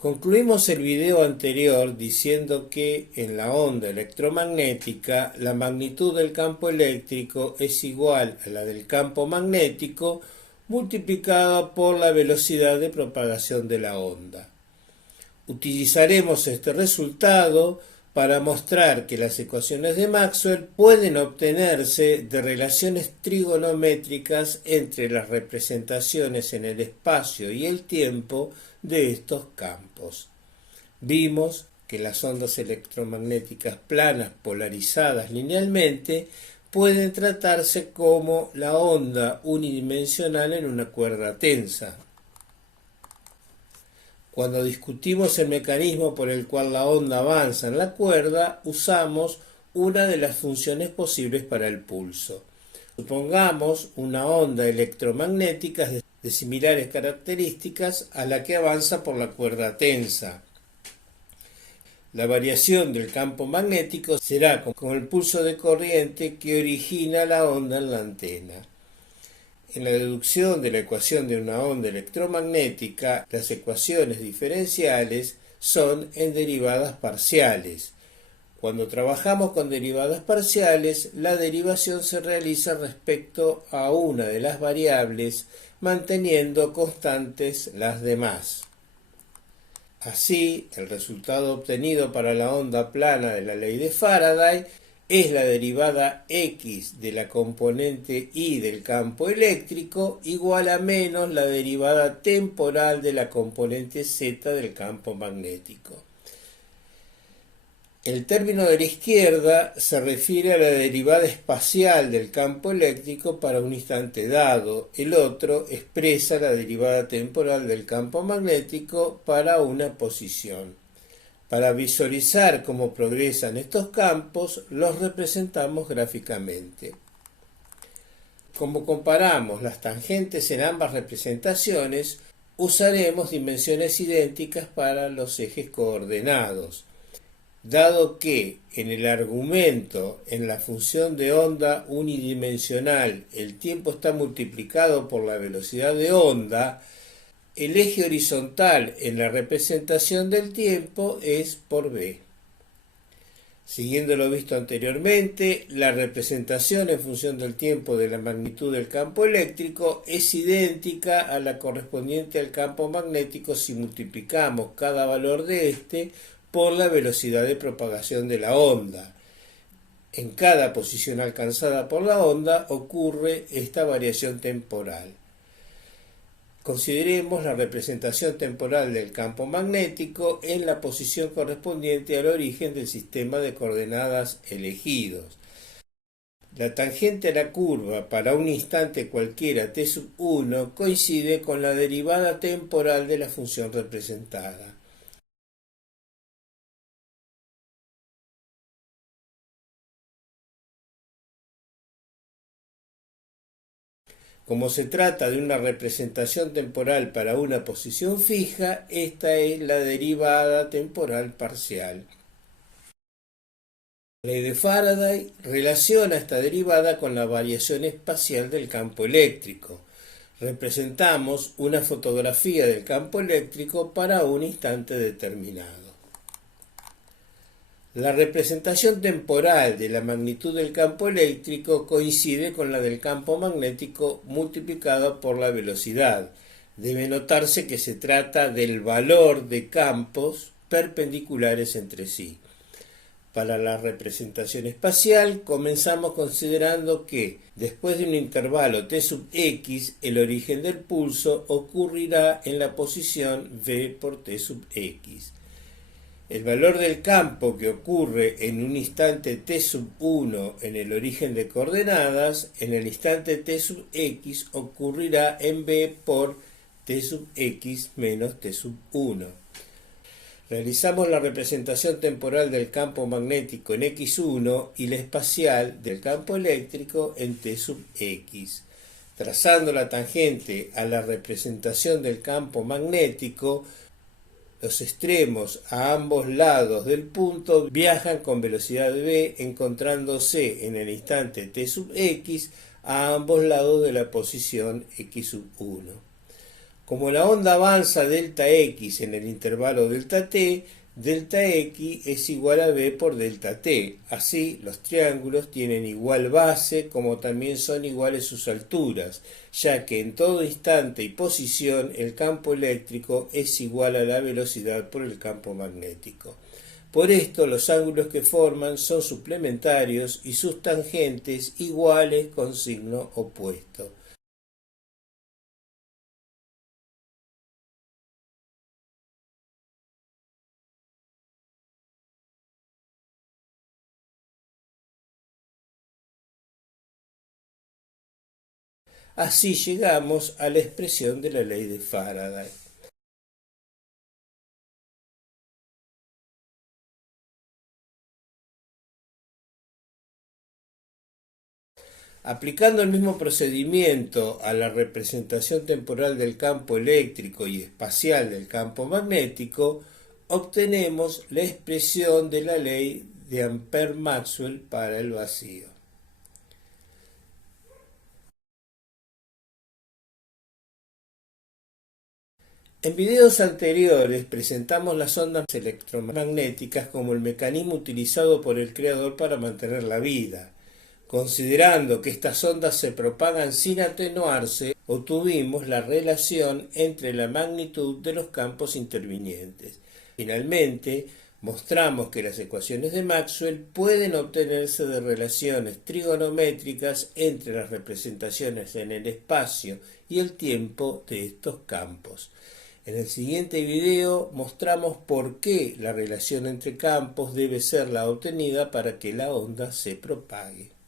Concluimos el video anterior diciendo que en la onda electromagnética la magnitud del campo eléctrico es igual a la del campo magnético multiplicada por la velocidad de propagación de la onda. Utilizaremos este resultado para mostrar que las ecuaciones de Maxwell pueden obtenerse de relaciones trigonométricas entre las representaciones en el espacio y el tiempo de estos campos. Vimos que las ondas electromagnéticas planas polarizadas linealmente pueden tratarse como la onda unidimensional en una cuerda tensa. Cuando discutimos el mecanismo por el cual la onda avanza en la cuerda, usamos una de las funciones posibles para el pulso. Supongamos una onda electromagnética de similares características a la que avanza por la cuerda tensa. La variación del campo magnético será como el pulso de corriente que origina la onda en la antena. En la deducción de la ecuación de una onda electromagnética, las ecuaciones diferenciales son en derivadas parciales. Cuando trabajamos con derivadas parciales, la derivación se realiza respecto a una de las variables, manteniendo constantes las demás. Así, el resultado obtenido para la onda plana de la ley de Faraday es la derivada x de la componente y del campo eléctrico igual a menos la derivada temporal de la componente z del campo magnético. El término de la izquierda se refiere a la derivada espacial del campo eléctrico para un instante dado. El otro expresa la derivada temporal del campo magnético para una posición. Para visualizar cómo progresan estos campos, los representamos gráficamente. Como comparamos las tangentes en ambas representaciones, usaremos dimensiones idénticas para los ejes coordenados. Dado que en el argumento, en la función de onda unidimensional, el tiempo está multiplicado por la velocidad de onda, el eje horizontal en la representación del tiempo es por b. Siguiendo lo visto anteriormente, la representación en función del tiempo de la magnitud del campo eléctrico es idéntica a la correspondiente al campo magnético si multiplicamos cada valor de este por la velocidad de propagación de la onda. En cada posición alcanzada por la onda ocurre esta variación temporal. Consideremos la representación temporal del campo magnético en la posición correspondiente al origen del sistema de coordenadas elegidos. La tangente a la curva para un instante cualquiera t1 coincide con la derivada temporal de la función representada. Como se trata de una representación temporal para una posición fija, esta es la derivada temporal parcial. La ley de Faraday relaciona esta derivada con la variación espacial del campo eléctrico. Representamos una fotografía del campo eléctrico para un instante determinado. La representación temporal de la magnitud del campo eléctrico coincide con la del campo magnético multiplicada por la velocidad. Debe notarse que se trata del valor de campos perpendiculares entre sí. Para la representación espacial, comenzamos considerando que, después de un intervalo t sub x, el origen del pulso ocurrirá en la posición v por t sub x. El valor del campo que ocurre en un instante t sub 1 en el origen de coordenadas, en el instante t sub x ocurrirá en b por t sub x menos t sub 1. Realizamos la representación temporal del campo magnético en x1 y la espacial del campo eléctrico en t sub x. Trazando la tangente a la representación del campo magnético, los extremos a ambos lados del punto viajan con velocidad v, encontrándose en el instante t sub x a ambos lados de la posición x sub 1. Como la onda avanza delta x en el intervalo delta t, delta x es igual a b por delta t. Así, los triángulos tienen igual base como también son iguales sus alturas, ya que en todo instante y posición el campo eléctrico es igual a la velocidad por el campo magnético. Por esto, los ángulos que forman son suplementarios y sus tangentes iguales con signo opuesto. Así llegamos a la expresión de la ley de Faraday. Aplicando el mismo procedimiento a la representación temporal del campo eléctrico y espacial del campo magnético, obtenemos la expresión de la ley de Ampère-Maxwell para el vacío. En videos anteriores presentamos las ondas electromagnéticas como el mecanismo utilizado por el Creador para mantener la vida. Considerando que estas ondas se propagan sin atenuarse, obtuvimos la relación entre la magnitud de los campos intervinientes. Finalmente, mostramos que las ecuaciones de Maxwell pueden obtenerse de relaciones trigonométricas entre las representaciones en el espacio y el tiempo de estos campos. En el siguiente video mostramos por qué la relación entre campos debe ser la obtenida para que la onda se propague.